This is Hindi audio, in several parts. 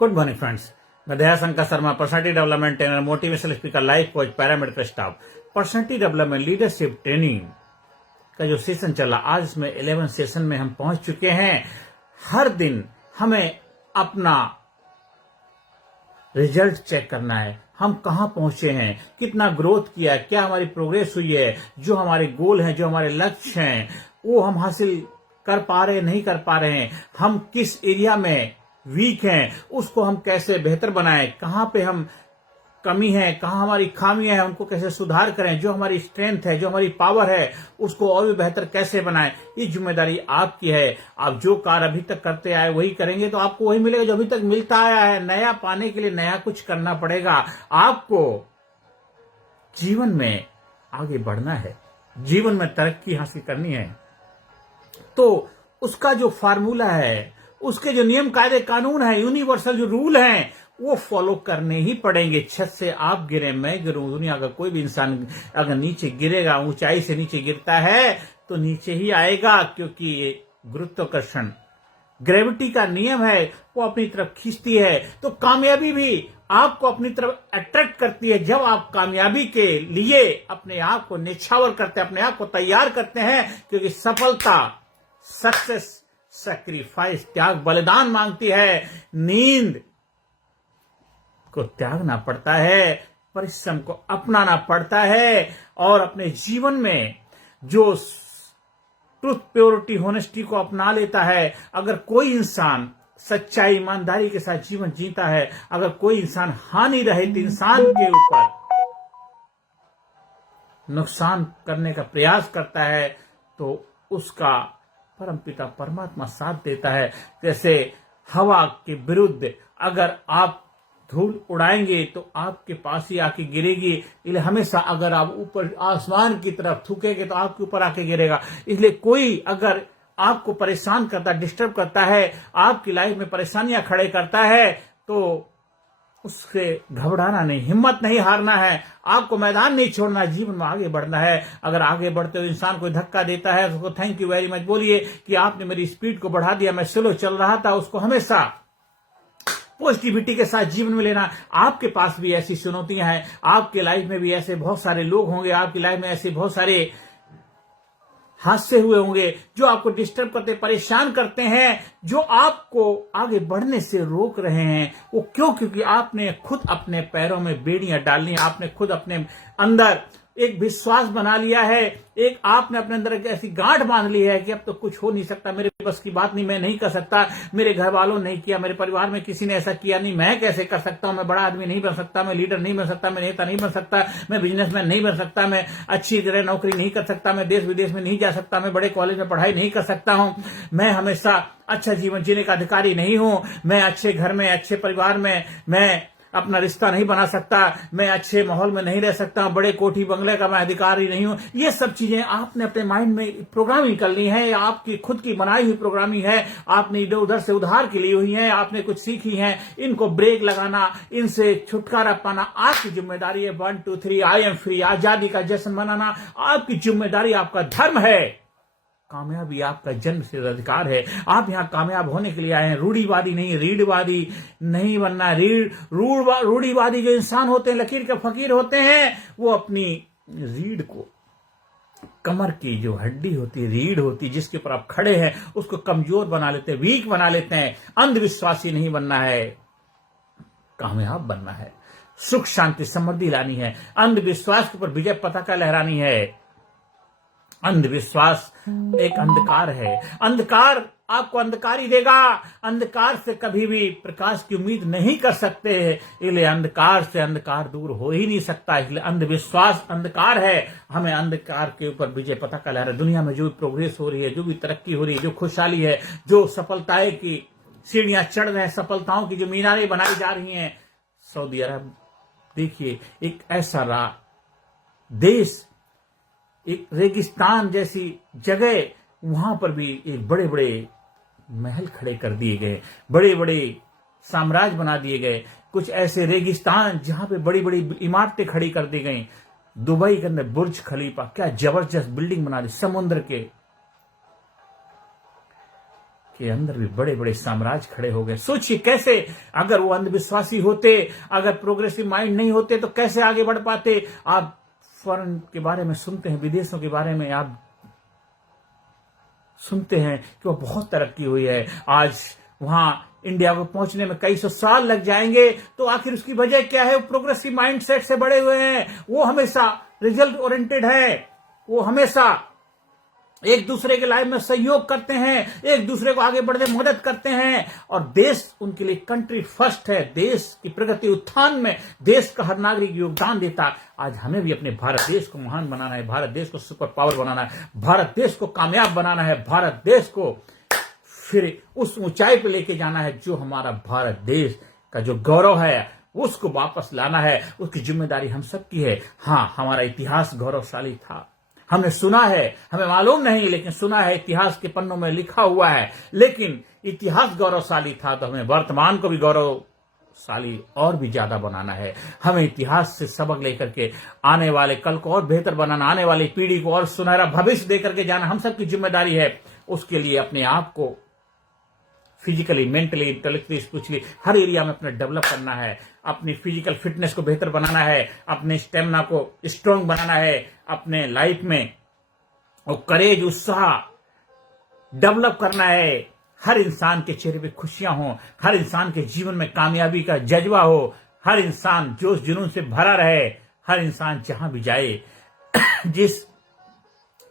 Good morning friends. मैं Dayashankar Sharma, personality development trainer, motivational speaker, life coach, paramedical staff. Personality development leadership training का जो सेशन चला, आज इसमें 11 सेशन में हम पहुंच चुके हैं। हर दिन हमें अपना रिजल्ट चेक करना है, हम कहां पहुंचे हैं, कितना ग्रोथ किया है, क्या हमारी प्रोग्रेस हुई है, जो हमारे गोल हैं, जो हमारे लक्ष्य हैं, वो हम हासिल कर पा रहे हैं, नहीं कर पा रहे हैं, हम किस एरिया में वीक हैं, उसको हम कैसे बेहतर बनाएं, कहां पे हम कमी है, कहां हमारी खामियां हैं, उनको कैसे सुधार करें, जो हमारी स्ट्रेंथ है, जो हमारी पावर है, उसको और भी बेहतर कैसे बनाएं। ये जिम्मेदारी आपकी है। आप जो कार्य अभी तक करते आए वही करेंगे तो आपको वही मिलेगा जो अभी तक मिलता आया है। नया पाने के लिए नया कुछ करना पड़ेगा। आपको जीवन में आगे बढ़ना है, जीवन में तरक्की हासिल करनी है, तो उसका जो फार्मूला है, उसके जो नियम कायदे कानून है, यूनिवर्सल जो रूल हैं, वो फॉलो करने ही पड़ेंगे। छत से आप गिरे, मैं गिरूं, दुनिया का कोई भी इंसान अगर नीचे गिरेगा, ऊंचाई से नीचे गिरता है तो नीचे ही आएगा, क्योंकि ये गुरुत्वाकर्षण, ग्रेविटी का नियम है, वो अपनी तरफ खींचती है। तो कामयाबी भी आपको अपनी तरफ अट्रैक्ट करती है। जब आप कामयाबी के लिए अपने आप को निछावर करते हैं, अपने आप को तैयार करते हैं, क्योंकि सफलता, सक्सेस, सैक्रिफाइस, त्याग, बलिदान मांगती है। नींद को त्यागना पड़ता है, परिश्रम को अपनाना पड़ता है, और अपने जीवन में जो ट्रुथ, प्योरिटी, होनेस्टी को अपना लेता है। अगर कोई इंसान सच्चाई, ईमानदारी के साथ जीवन जीता है, अगर कोई इंसान हानि रहित इंसान के ऊपर नुकसान करने का प्रयास करता है, तो उसका परमपिता परमात्मा साथ देता है। जैसे हवा के विरुद्ध अगर आप धूल उड़ाएंगे तो आपके पास ही आके गिरेगी। इसलिए हमेशा अगर आप ऊपर आसमान की तरफ थूकेंगे तो आपके ऊपर आके गिरेगा। इसलिए कोई अगर आपको परेशान करता, डिस्टर्ब करता है, आपकी लाइफ में परेशानियां खड़े करता है, तो उससे घबराना नहीं, हिम्मत नहीं हारना है, आपको मैदान नहीं छोड़ना, जीवन में आगे बढ़ना है। अगर आगे बढ़ते हुए इंसान कोई धक्का देता है तो उसको थैंक यू वेरी मच बोलिए कि आपने मेरी स्पीड को बढ़ा दिया, मैं स्लो चल रहा था। उसको हमेशा पॉजिटिविटी के साथ जीवन में लेना। आपके पास भी ऐसी चुनौतियां हैं, आपके लाइफ में भी ऐसे बहुत सारे लोग होंगे, आपकी लाइफ में ऐसे बहुत सारे हादसे हुए होंगे जो आपको डिस्टर्ब करते, परेशान करते हैं, जो आपको आगे बढ़ने से रोक रहे हैं। वो क्यों? क्योंकि आपने खुद अपने पैरों में बेड़ियां डालनी, आपने खुद अपने अंदर एक विश्वास बना लिया है, एक आपने अपने अंदर एक ऐसी गांठ बांध ली है कि अब तो कुछ हो नहीं सकता, मेरे बस की बात नहीं, मैं नहीं कर सकता, मेरे घर वालों ने नहीं किया, मेरे परिवार में किसी ने ऐसा किया नहीं, मैं कैसे कर सकता हूं, मैं बड़ा आदमी नहीं बन सकता, मैं लीडर नहीं बन सकता, मैं नेता नहीं बन सकता, मैं बिजनेसमैन नहीं बन सकता, मैं अच्छी तरह नौकरी नहीं कर सकता, मैं देश विदेश में नहीं जा सकता, मैं बड़े कॉलेज में पढ़ाई नहीं कर सकता हूं, मैं हमेशा अच्छा जीवन जीने का अधिकारी नहीं हूं, मैं अच्छे घर में, अच्छे परिवार में मैं अपना रिश्ता नहीं बना सकता, मैं अच्छे माहौल में नहीं रह सकता, बड़े कोठी बंगले का मैं अधिकारी नहीं हूं। ये सब चीजें आपने अपने माइंड में प्रोग्रामिंग कर ली है, आपकी खुद की बनाई हुई प्रोग्रामिंग है, आपने इधर उधर से उधार की ली हुई है, आपने कुछ सीखी है, इनको ब्रेक लगाना, इनसे छुटकारा पाना आपकी जिम्मेदारी है। 1 2 3 आई एम फ्री, आजादी का जश्न मनाना आपकी जिम्मेदारी, आपका धर्म है। कामयाबी आपका जन्म से अधिकार है। आप यहां कामयाब होने के लिए आए हैं, रूढ़ीवादी नहीं, रीढ़वादी नहीं बनना। रूढ़ीवादी जो इंसान होते हैं, लकीर के फकीर होते हैं, वो अपनी रीढ़ को, कमर की जो हड्डी होती है, रीढ़ होती है, जिसके ऊपर आप खड़े हैं, उसको कमजोर बना लेते हैं, वीक बना लेते हैं। अंधविश्वासी नहीं बनना है, कामयाब बनना है, सुख शांति समृद्धि लानी है, अंधविश्वास के ऊपर विजय पताका लहरानी है। अंधविश्वास एक अंधकार है, अंधकार आपको अंधकार ही देगा। अंधकार से कभी भी प्रकाश की उम्मीद नहीं कर सकते, इसलिए अंधकार से अंधकार दूर हो ही नहीं सकता। इसलिए अंधविश्वास अंधकार है, हमें अंधकार के ऊपर विजय पताका लहरा। दुनिया में जो भी प्रोग्रेस हो रही है, जो भी तरक्की हो रही है, जो खुशहाली है, जो सफलताएं की सीढ़ियां चढ़ रहे हैं, सफलताओं की जो मीनारें बनाई जा रही हैं, सऊदी अरब देखिए, एक ऐसा देश, एक रेगिस्तान जैसी जगह, वहां पर भी एक बड़े बड़े महल खड़े कर दिए गए, बड़े बड़े साम्राज्य बना दिए गए। कुछ ऐसे रेगिस्तान जहां पे बड़ी बड़ी इमारतें खड़ी कर दी गई। दुबई के अंदर बुर्ज खलीफा, क्या जबरदस्त बिल्डिंग बना दी, समुद्र के के अंदर भी बड़े बड़े साम्राज्य खड़े हो गए। सोचिए कैसे, अगर वो अंधविश्वासी होते, अगर प्रोग्रेसिव माइंड नहीं होते तो कैसे आगे बढ़ पाते। आप फॉरेन के बारे में सुनते हैं, विदेशों के बारे में आप सुनते हैं कि वो बहुत तरक्की हुई है। आज वहां इंडिया को पहुंचने में कई सौ साल लग जाएंगे, तो आखिर उसकी वजह क्या है? वो प्रोग्रेसिव माइंडसेट से बड़े हुए हैं, वो हमेशा रिजल्ट ओरिएंटेड है, वो हमेशा एक दूसरे के लाइफ में सहयोग करते हैं, एक दूसरे को आगे बढ़ने में मदद करते हैं, और देश उनके लिए कंट्री फर्स्ट है। देश की प्रगति उत्थान में देश का हर नागरिक योगदान देता। आज हमें भी अपने भारत देश को महान बनाना है, भारत देश को सुपर पावर बनाना है, भारत देश को कामयाब बनाना है, भारत देश को फिर उस ऊंचाई पे लेके जाना है जो हमारा भारत देश का जो गौरव है उसको वापस लाना है। उसकी जिम्मेदारी हम सबकी है। हाँ, हमारा इतिहास गौरवशाली था, हमने सुना है, हमें मालूम नहीं, लेकिन सुना है, इतिहास के पन्नों में लिखा हुआ है। लेकिन इतिहास गौरवशाली था तो हमें वर्तमान को भी गौरवशाली और भी ज्यादा बनाना है। हमें इतिहास से सबक लेकर के आने वाले कल को और बेहतर बनाना, आने वाली पीढ़ी को और सुनहरा भविष्य देकर के जाना हम सबकी जिम्मेदारी है। उसके लिए अपने आप को फिजिकली, मेंटली, इंटेलेक्चुअली, स्पिरिचुअली हर एरिया में अपना डेवलप करना है। अपनी फिजिकल फिटनेस को बेहतर बनाना है, अपने स्टेमिना को स्ट्रांग बनाना है, अपने लाइफ में और करेज, उत्साह डेवलप करना है। हर इंसान के चेहरे पे खुशियां हो, हर इंसान के जीवन में कामयाबी का जज्बा हो, हर इंसान जोश जुनून से भरा रहे, हर इंसान जहां भी जाए, जिस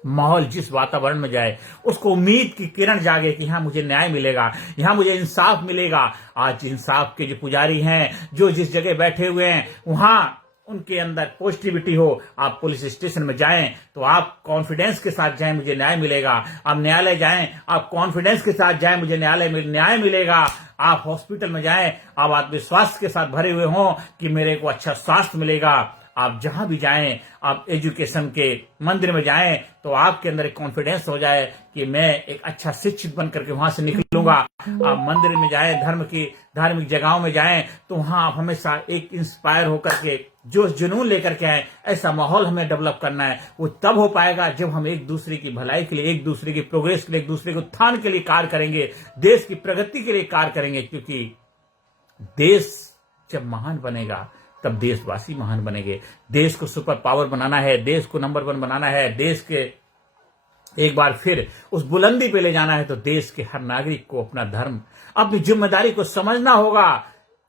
माहौल, जिस वातावरण में जाए, उसको उम्मीद की किरण जागे कि यहां मुझे न्याय मिलेगा, यहां मुझे इंसाफ मिलेगा। आज इंसाफ के जो पुजारी हैं, जो जिस जगह बैठे हुए हैं, वहां उनके अंदर पॉजिटिविटी हो। आप पुलिस स्टेशन में जाएं तो आप कॉन्फिडेंस के साथ जाएं, मुझे न्याय मिलेगा। आप न्यायालय जाएं, आप कॉन्फिडेंस के साथ जाएं, मुझे न्याय मिलेगा। आप हॉस्पिटल में जाएं, आप आत्मविश्वास के साथ भरे हुए हों कि मेरे को अच्छा स्वास्थ्य मिलेगा। आप जहां भी जाएं, आप एजुकेशन के मंदिर में जाएं तो आपके अंदर एक कॉन्फिडेंस हो जाए कि मैं एक अच्छा शिक्षित बन करके वहां से निकलूंगा। आप मंदिर में जाएं, धार्मिक जगहों में जाएं तो वहां आप हमेशा एक इंस्पायर होकर के जोश जुनून लेकर के आए। ऐसा माहौल हमें डेवलप करना है। वो तब हो पाएगा जब हम एक दूसरे की भलाई के लिए, एक दूसरे की प्रोग्रेस के लिए, एक दूसरे के उत्थान के लिए कार्य करेंगे, देश की प्रगति के लिए कार्य करेंगे। क्योंकि देश जब महान बनेगा तब देशवासी महान बनेंगे। देश को सुपर पावर बनाना है, देश को नंबर 1 बनाना है, देश के एक बार फिर उस बुलंदी पे ले जाना है, तो देश के हर नागरिक को अपना धर्म, अपनी जिम्मेदारी को समझना होगा।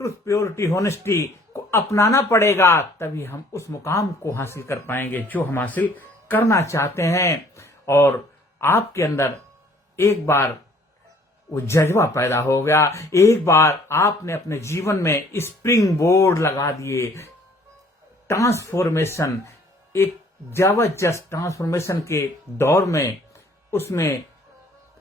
ट्रुथ, प्योरिटी, होनेस्टी को अपनाना पड़ेगा, तभी हम उस मुकाम को हासिल कर पाएंगे जो हम हासिल करना चाहते हैं। और आपके अंदर एक बार वो जज्बा पैदा हो गया, एक बार आपने अपने जीवन में स्प्रिंग बोर्ड लगा दिए, ट्रांसफॉर्मेशन, एक जबरदस्त ट्रांसफॉर्मेशन के दौर में, उसमें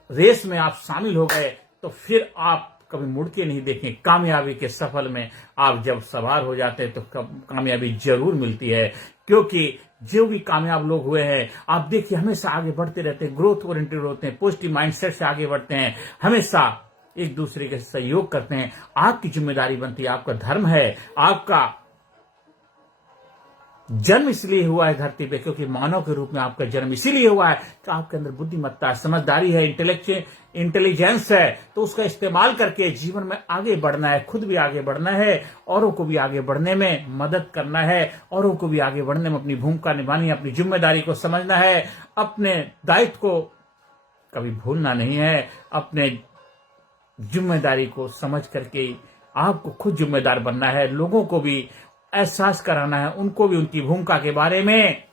रेस में आप शामिल हो गए, तो फिर आप कभी मुड़ के नहीं देखें। कामयाबी के सफर में आप जब सवार हो जाते हैं तो कामयाबी जरूर मिलती है। क्योंकि जो भी कामयाब लोग हुए हैं, आप देखिए, हमेशा आगे बढ़ते रहते हैं, ग्रोथ ओरिएंटेड होते हैं, पॉजिटिव माइंडसेट से आगे बढ़ते हैं, हमेशा एक दूसरे के सहयोग करते हैं। आपकी जिम्मेदारी बनती है, आपका धर्म है, आपका जन्म इसलिए हुआ है धरती पे क्योंकि मानव के रूप में आपका जन्म इसीलिए हुआ है कि आपके अंदर बुद्धिमत्ता, समझदारी है, इंटेलिजेंस है, तो उसका इस्तेमाल करके जीवन में आगे बढ़ना है, खुद भी आगे बढ़ना है, औरों को भी आगे बढ़ने में मदद करना है, औरों को भी आगे बढ़ने में अपनी भूमिका निभानी है, अपनी जिम्मेदारी को समझना है, अपने दायित्व को कभी भूलना नहीं है। अपने जिम्मेदारी को समझ करके आपको खुद जिम्मेदार बनना है, लोगों को भी एहसास कराना है, उनको भी उनकी भूमिका के बारे में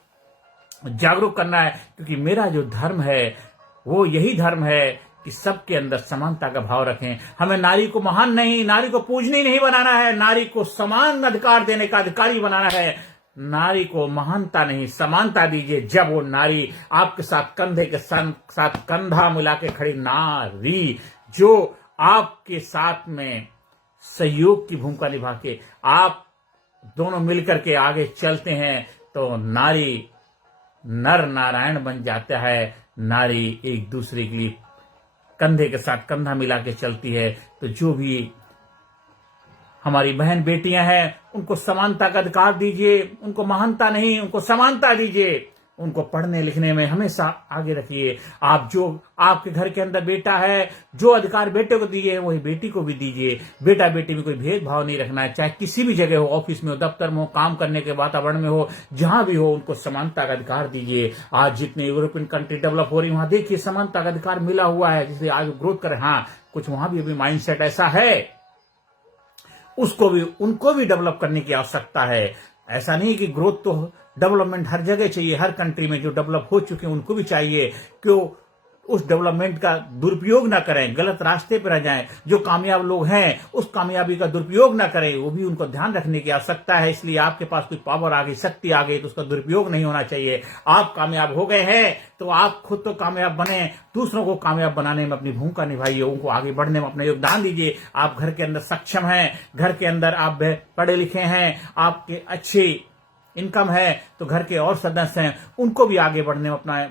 जागरूक करना है। क्योंकि मेरा जो धर्म है वो यही धर्म है कि सबके अंदर समानता का भाव रखें। हमें नारी को महान नहीं, नारी को पूजनीय नहीं बनाना है, नारी को समान अधिकार देने का अधिकारी बनाना है। नारी को महानता नहीं, समानता दीजिए। जब वो नारी आपके साथ कंधे के साथ कंधा मिला के खड़ी, नारी जो आपके साथ में सहयोग की भूमिका निभा के आप दोनों मिलकर के आगे चलते हैं, तो नारी नर नारायण बन जाता है। नारी एक दूसरे के लिए कंधे के साथ कंधा मिला के चलती है। तो जो भी हमारी बहन बेटियां हैं, उनको समानता का अधिकार दीजिए, उनको महानता नहीं, उनको समानता दीजिए। उनको पढ़ने लिखने में हमेशा आगे रखिए। आप जो आपके घर के अंदर बेटा है, जो अधिकार बेटे को दिए वही बेटी को भी दीजिए। बेटा बेटी में कोई भेदभाव नहीं रखना है, चाहे किसी भी जगह हो, ऑफिस में हो, दफ्तर में हो, काम करने के वातावरण में हो, जहां भी हो, उनको समानता का अधिकार दीजिए। आज जितने यूरोपियन कंट्री डेवलप हो रही है वहां देखिए समानता का अधिकार मिला हुआ है, जिससे आज ग्रोथ करे। हाँ, कुछ वहां भी अभी माइंडसेट ऐसा है, उनको भी डेवलप करने की आवश्यकता है। ऐसा नहीं कि ग्रोथ तो डेवलपमेंट हर जगह चाहिए, हर कंट्री में जो डेवलप हो चुके हैं उनको भी चाहिए। क्यों उस डेवलपमेंट का दुरुपयोग ना करें, गलत रास्ते पर आ जाएं। जो कामयाब लोग हैं उस कामयाबी का दुरुपयोग ना करें, वो भी उनको ध्यान रखने की आवश्यकता है। इसलिए आपके पास कोई पावर आ गई, शक्ति आ गई, तो उसका दुरुपयोग नहीं होना चाहिए। आप कामयाब हो गए हैं तो आप खुद तो कामयाब बने, दूसरों को कामयाब बनाने में अपनी भूमिका निभाइए, उनको आगे बढ़ने में अपना योगदान दीजिए। आप घर के अंदर सक्षम हैं, घर के अंदर आप पढ़े लिखे हैं, आपके अच्छी इनकम है, तो घर के और सदस्य हैं उनको भी आगे बढ़ने में अपना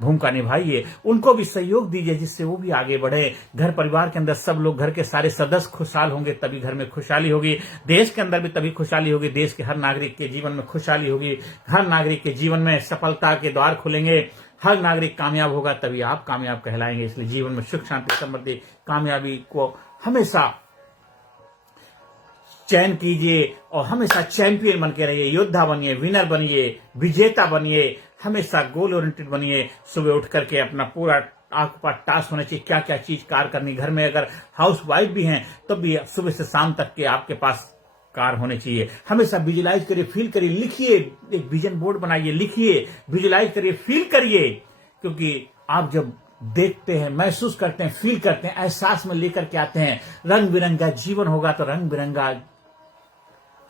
भूमिका निभाइए, उनको भी सहयोग दीजिए जिससे वो भी आगे बढ़े। घर परिवार के अंदर सब लोग, घर के सारे सदस्य खुशहाल होंगे तभी घर में खुशहाली होगी, देश के अंदर भी तभी खुशहाली होगी, देश के हर नागरिक के जीवन में खुशहाली होगी, हर नागरिक के जीवन में सफलता के द्वार खुलेंगे। हर नागरिक कामयाब होगा तभी आप कामयाब कहलाएंगे। इसलिए जीवन में सुख शांति समृद्धि कामयाबी को हमेशा चयन कीजिए और हमेशा चैंपियन बन के रहिए, योद्धा बनिए, विनर बनिए, विजेता बनिए, हमेशा गोल ओरिएंटेड बनिए। सुबह उठ करके अपना पूरा आपके पास टास्क होना चाहिए, क्या क्या चीज कार्य करनी। घर में अगर हाउस वाइफ भी हैं तब भी सुबह से शाम तक के आपके पास कार्य होने चाहिए। हमेशा विजुलाइज करिए, फील करिए, लिखिए, एक विजन बोर्ड बनाइए, लिखिए, विजुलाइज करिए, फील करिए। क्योंकि आप जब देखते हैं, महसूस करते हैं, फील करते हैं, एहसास में लेकर के आते हैं, रंग बिरंगा जीवन होगा तो रंग बिरंगा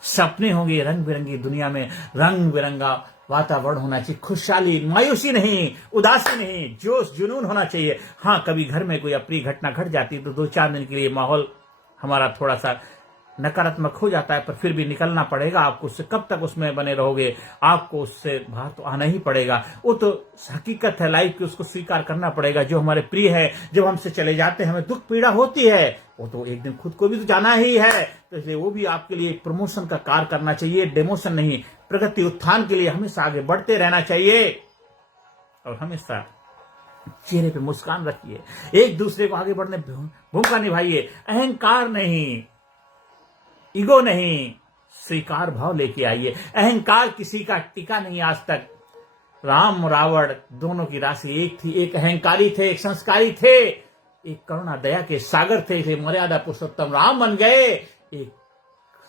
सपने होंगे, रंग बिरंगी दुनिया में रंग बिरंगा वातावरण होना चाहिए। खुशहाली, मायूसी नहीं, उदासी नहीं, जोश जुनून होना चाहिए। हाँ, कभी घर में कोई अप्रिय घटना घट जाती है तो 2-4 दिन के लिए माहौल हमारा थोड़ा सा नकारात्मक हो जाता है, पर फिर भी निकलना पड़ेगा आपको। उससे कब तक उसमें बने रहोगे, आपको उससे बाहर तो आना ही पड़ेगा। वो तो हकीकत है लाइफ की, उसको स्वीकार करना पड़ेगा। जो हमारे प्रिय है जब हमसे चले जाते हैं हमें दुख पीड़ा होती है, वो तो एक दिन खुद को भी तो जाना ही है। तो इसलिए वो भी आपके लिए एक प्रमोशन का कार्य करना चाहिए, डेमोशन नहीं। प्रगति उत्थान के लिए हमेशा आगे बढ़ते रहना चाहिए और हमेशा चेहरे पे मुस्कान रखिए, एक दूसरे को आगे बढ़ने भूमिका निभाइए। अहंकार नहीं, ईगो नहीं, स्वीकार भाव लेके आइए। अहंकार किसी का टिका नहीं आज तक। राम रावण दोनों की राशि एक थी, एक अहंकारी थे, एक संस्कारी थे, एक करुणा दया के सागर थे, इसे मर्यादा पुरुषोत्तम राम बन गए। एक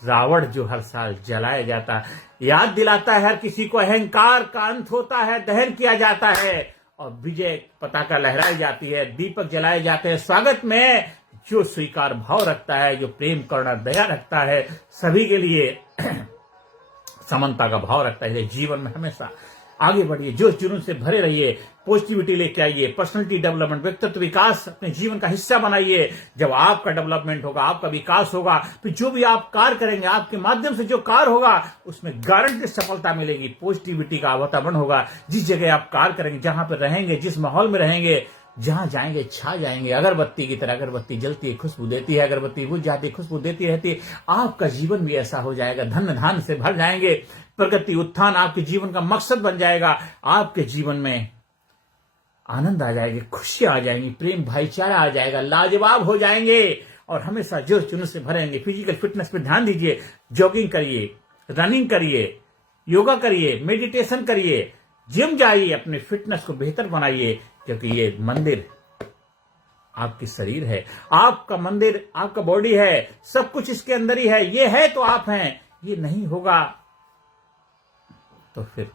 रावण जो हर साल जलाया जाता, याद दिलाता है हर किसी को अहंकार का अंत होता है, दहन किया जाता है और विजय पताका लहराई जाती है, दीपक जलाए जाते हैं स्वागत में। जो स्वीकार भाव रखता है, जो प्रेम करुणा दया रखता है, सभी के लिए समानता का भाव रखता है, जीवन में हमेशा आगे बढ़िए, जोश जुनून से भरे रहिए, पॉजिटिविटी लेके आइए, पर्सनालिटी डेवलपमेंट, व्यक्तित्व विकास अपने जीवन का हिस्सा बनाइए। जब आपका डेवलपमेंट होगा, आपका विकास होगा, तो जो भी आप कार्य करेंगे, आपके माध्यम से जो कार्य होगा उसमें गारंटी सफलता मिलेगी। पॉजिटिविटी का वातावरण होगा। जिस जगह आप कार्य करेंगे, जहां पर रहेंगे, जिस माहौल में रहेंगे, जहां जाएंगे छा जाएंगे। अगरबत्ती की तरह अगरबत्ती जलती है, खुशबू देती है, अगरबत्ती बुझ जाती है, खुशबू देती रहती है। आपका जीवन भी ऐसा हो जाएगा, धन धान से भर जाएंगे। प्रगति उत्थान आपके जीवन का मकसद बन जाएगा। आपके जीवन में आनंद आ जाएगी, खुशियां आ जाएंगी, प्रेम भाईचारा आ जाएगा, लाजवाब हो जाएंगे और हमेशा जोश जुनून से भरेंगे। फिजिकल फिटनेस पे ध्यान दीजिए, जॉगिंग करिए, रनिंग करिए, योगा करिए, मेडिटेशन करिए, जिम जाइए, अपने फिटनेस को बेहतर बनाइए। क्योंकि ये मंदिर आपकी शरीर है, आपका मंदिर आपका बॉडी है, सब कुछ इसके अंदर ही है। ये है तो आप हैं, ये नहीं होगा तो फिर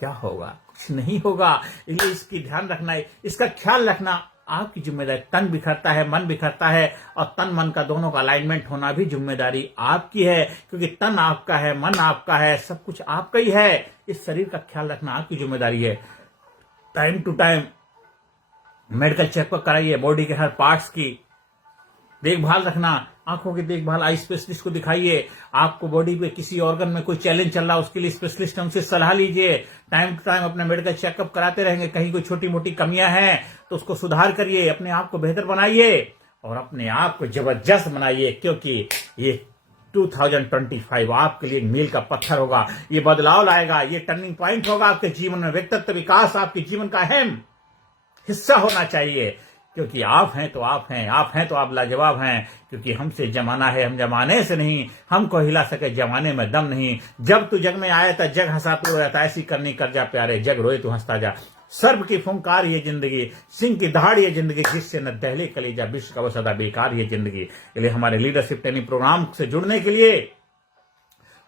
क्या होगा? कुछ नहीं होगा। इसलिए इसकी ध्यान रखना है, इसका ख्याल रखना आपकी जिम्मेदारी। तन बिखरता है, मन बिखरता है और तन मन का दोनों का अलाइनमेंट होना भी जिम्मेदारी आपकी है। क्योंकि तन आपका है, मन आपका है, सब कुछ आपका ही है। इस शरीर का ख्याल रखना आपकी जिम्मेदारी है। Time to time medical checkup कराइए, बॉडी के हर पार्ट्स की देखभाल रखना, आंखों की देखभाल आई स्पेशलिस्ट को दिखाइए। आपको बॉडी पे किसी ऑर्गन में कोई चैलेंज चल रहा है, उसके लिए स्पेशलिस्ट है, उनसे सलाह लीजिए। टाइम टू टाइम अपना मेडिकल चेकअप कराते रहेंगे। कहीं कोई छोटी मोटी कमियां हैं तो उसको सुधार करिए, अपने आप को बेहतर बनाइए और अपने आप को जबरदस्त बनाइए। क्योंकि ये 2025 आपके लिए एक मील का पत्थर होगा। ये बदलाव लाएगा, ये टर्निंग पॉइंट होगा आपके जीवन में। व्यक्तित्व विकास आपके जीवन का अहम हिस्सा होना चाहिए, क्योंकि आप हैं तो आप हैं, आप हैं तो आप लाजवाब हैं। क्योंकि हमसे जमाना है, हम जमाने से नहीं, हमको हिला सके जमाने में दम नहीं। जब तू जग में आया था जग हंसा तू रोया था, ऐसी करनी कर जा प्यारे, जग रोए तू हंसता जा। सर्प की फुंकार ये जिंदगी, सिंह की दहाड़ ये जिंदगी, जिससे न दहले कलेजा, विश्व का वो सदा बेकार ये जिंदगी। इसलिए हमारे लीडरशिप ट्रेनिंग प्रोग्राम से जुड़ने के लिए,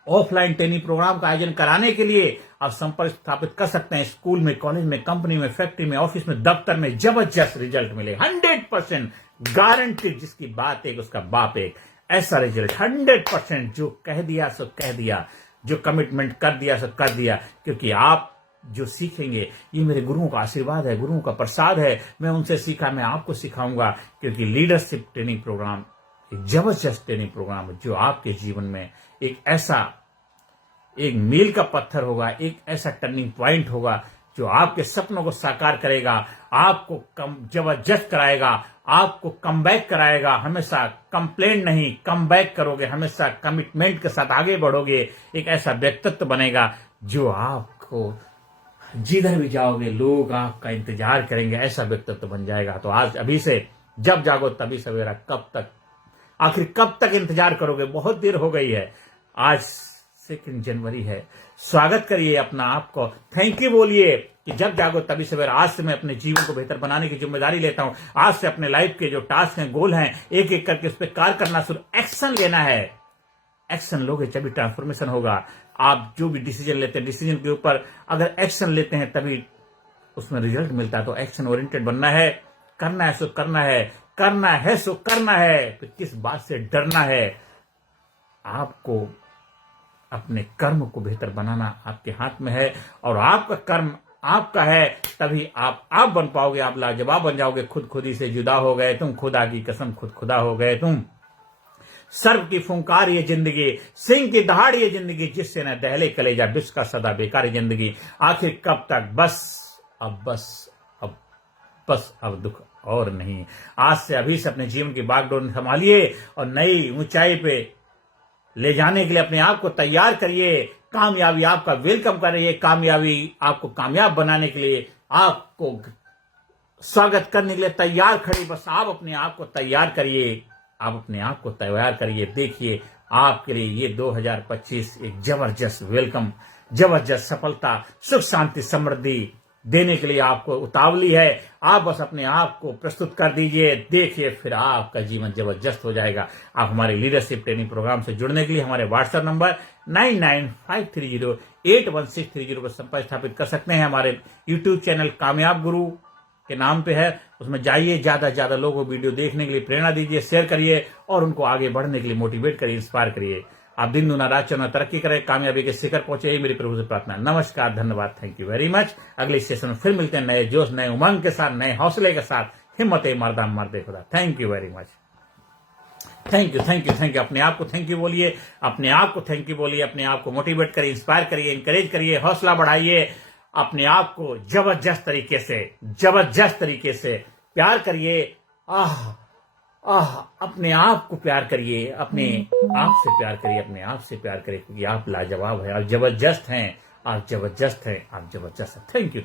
ऑफलाइन ट्रेनिंग प्रोग्राम का आयोजन कराने के लिए आप संपर्क स्थापित कर सकते हैं। स्कूल में, कॉलेज में, कंपनी में, फैक्ट्री में, ऑफिस में, दफ्तर में जबरदस्त रिजल्ट मिले, 100% गारंटी। जिसकी बात एक उसका बाप एक, ऐसा रिजल्ट 100%। जो कह दिया सो कह दिया, जो कमिटमेंट कर दिया सो कर दिया। क्योंकि आप जो सीखेंगे, ये मेरे गुरुओं का आशीर्वाद है, गुरुओं का प्रसाद है। मैं उनसे सीखा, मैं आपको सिखाऊंगा। क्योंकि लीडरशिप ट्रेनिंग प्रोग्राम एक जबरदस्त ट्रेनिंग प्रोग्राम है, जो आपके जीवन में एक मील का पत्थर होगा, एक ऐसा टर्निंग पॉइंट होगा जो आपके सपनों को साकार करेगा, आपको जबरदस्त कराएगा, आपको कमबैक कराएगा। हमेशा कंप्लेंट नहीं, कमबैक करोगे, हमेशा कमिटमेंट के साथ आगे बढ़ोगे। एक ऐसा व्यक्तित्व बनेगा जो आपको जिधर भी जाओगे लोग आपका इंतजार करेंगे, ऐसा व्यक्तित्व बन जाएगा। तो आज अभी से जब जागो तभी सवेरा, कब तक, आखिर कब तक इंतजार करोगे? बहुत देर हो गई है। आज 2 जनवरी है। स्वागत करिए अपना आपको, थैंक यू बोलिए कि जब जागो तभी सवेरा। आज से मैं अपने जीवन को बेहतर बनाने की जिम्मेदारी लेता हूं। आज से अपने लाइफ के जो टास्क हैं, गोल हैं, एक एक करके उस पर कार्य करना शुरू, एक्शन लेना है। एक्शन लोगे तभी ट्रांसफॉर्मेशन होगा। आप जो भी डिसीजन लेते हैं, डिसीजन के ऊपर अगर एक्शन लेते हैं तभी उसमें रिजल्ट मिलता है। तो एक्शन ओरिएंटेड बनना है, करना है सो करना है, करना है सो करना है। तो किस बात से डरना है? आपको अपने कर्म को बेहतर बनाना आपके हाथ में है, और आपका कर्म आपका है, तभी आप बन पाओगे। आप लाजवाब बन जाओगे। खुदी से जुदा हो गए तुम, खुदा की कसम खुद खुदा हो गए तुम। सर्प की फुंकार ये जिंदगी, सिंह की दहाड़ ये जिंदगी, जिससे न दहले कलेजा, विश्व का सदा बेकार जिंदगी। आखिर कब तक? बस अब दुख और नहीं। आज से अभी से अपने जीवन की बागडोर संभालिए और नई ऊंचाई पे ले जाने के लिए अपने आप को तैयार करिए। कामयाबी आपका वेलकम कर रही है। कामयाबी आपको कामयाब बनाने के लिए, आपको स्वागत करने के लिए तैयार खड़ी। बस आप अपने आप को तैयार करिए, आप अपने आप को तैयार करिए। देखिए आपके लिए ये 2025 एक जबरदस्त वेलकम, जबरदस्त सफलता, सुख शांति समृद्धि देने के लिए आपको उतावली है। आप बस अपने आप को प्रस्तुत कर दीजिए, देखिए फिर आपका जीवन जबरदस्त हो जाएगा। आप हमारे लीडरशिप ट्रेनिंग प्रोग्राम से जुड़ने के लिए हमारे व्हाट्सएप नंबर 9953081630 पर संपर्क स्थापित कर सकते हैं। हमारे यूट्यूब चैनल कामयाब गुरु के नाम पे है, उसमें जाइए। ज्यादा से ज्यादा लोगों को वीडियो देखने के लिए प्रेरणा दीजिए, शेयर करिए और उनको आगे बढ़ने के लिए मोटिवेट करिए, इंस्पायर करिए। आप दिन दुना रात चौना तरक्की करें, कामयाबी के शिखर पहुंचे, यही मेरी प्रभु से प्रार्थना। नमस्कार, धन्यवाद, थैंक यू वेरी मच। अगले सेशन में फिर मिलते हैं नए जोश, नए उमंग के साथ, नए हौसले के साथ। हिम्मत मर्दा मर्दे खुदा। Thank you very much. Thank you. अपने आप को थैंक यू बोलिए, अपने आप को थैंक यू बोलिए, अपने आप को मोटिवेट करिए, इंस्पायर करिए, इंकरेज करिए, हौसला बढ़ाइए। अपने आप को जबरदस्त तरीके से प्यार करिए। अपने आप को प्यार करिए, अपने आप से प्यार करिए, अपने आप से प्यार करिए, क्योंकि आप लाजवाब हैं, आप जबरदस्त हैं, आप जबरदस्त हैं। Thank you.